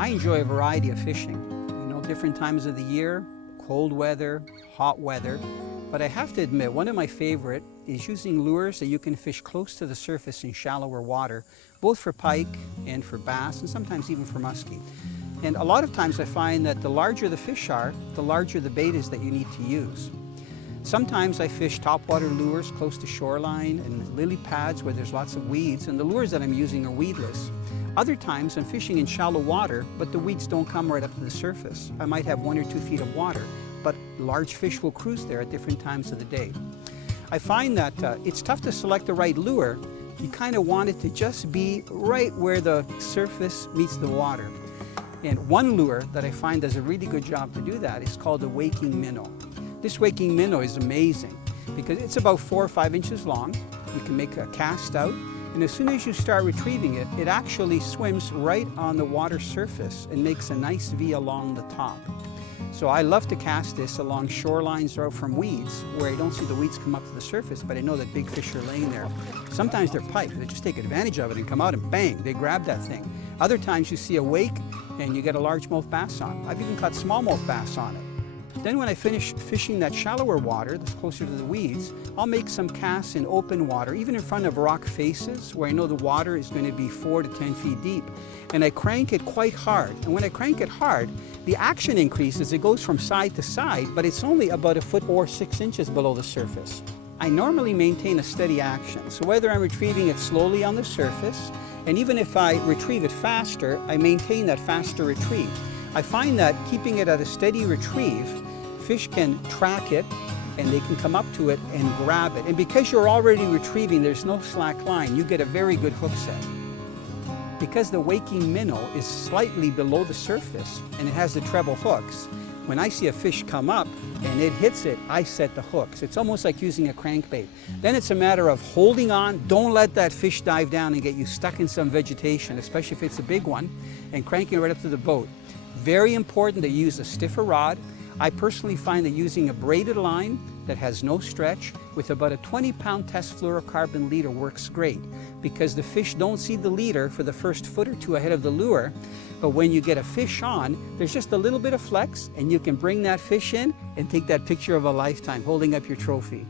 I enjoy a variety of fishing, different times of the year, cold weather, hot weather. But I have to admit, one of my favorite is using lures that you can fish close to the surface in shallower water, both for pike and for bass, and sometimes even for muskie. And a lot of times I find that the larger the fish are, the larger the bait is that you need to use. Sometimes I fish topwater lures close to shoreline and lily pads where there's lots of weeds, and the lures that I'm using are weedless. Other times I'm fishing in shallow water, but the weeds don't come right up to the surface. I might have 1 or 2 feet of water, but large fish will cruise there at different times of the day. I find that it's tough to select the right lure. You kind of want it to just be right where the surface meets the water. And one lure that I find does a really good job to do that is called the Waking Minnow. This Waking Minnow is amazing because it's about 4 or 5 inches long. You can make a cast out, and as soon as you start retrieving it, it actually swims right on the water surface and makes a nice V along the top. So I love to cast this along shorelines or out from weeds where I don't see the weeds come up to the surface, but I know that big fish are laying there. Sometimes they're pike, they just take advantage of it and come out and bang, they grab that thing. Other times you see a wake and you get a largemouth bass on. I've even caught smallmouth bass on it. Then when I finish fishing that shallower water that's closer to the weeds, I'll make some casts in open water, even in front of rock faces where I know the water is going to be 4 to 10 feet deep. And I crank it quite hard. And when I crank it hard, the action increases. It goes from side to side, but it's only about 1 foot or 6 inches below the surface. I normally maintain a steady action. So whether I'm retrieving it slowly on the surface, and even if I retrieve it faster, I maintain that faster retrieve. I find that keeping it at a steady retrieve, fish can track it and they can come up to it and grab it. And because you're already retrieving, there's no slack line, you get a very good hook set. Because the Waking Minnow is slightly below the surface and it has the treble hooks, when I see a fish come up and it hits it, I set the hooks. It's almost like using a crankbait. Then it's a matter of holding on. Don't let that fish dive down and get you stuck in some vegetation, especially if it's a big one, and cranking it right up to the boat. Very important to use a stiffer rod. I personally find that using a braided line that has no stretch with about a 20-pound test fluorocarbon leader works great because the fish don't see the leader for the first foot or two ahead of the lure. But when you get a fish on, there's just a little bit of flex and you can bring that fish in and take that picture of a lifetime holding up your trophy.